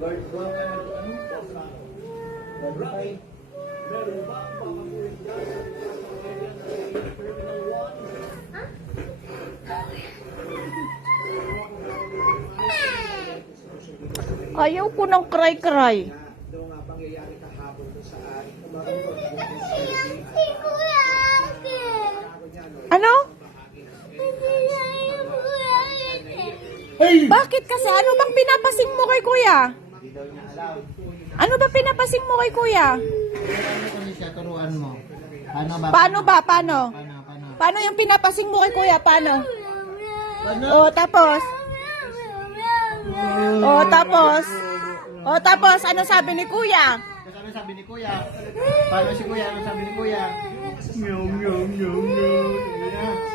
Ayaw ko ng cry-cry. Ano? Bakit kasi? Ano bang pinapasing mo kay kuya? Ano ba pinapasing mo kay kuya? Turuan mo. Paano ba? Paano ba? Paano? Paano? Paano yung pinapasing mo kay kuya? Paano? O, tapos? O, tapos? O, tapos? Ano sabi ni kuya? Ano sabi ni kuya? Paano si kuya? Ano sabi ni kuya? Meow, meow, meow, meow.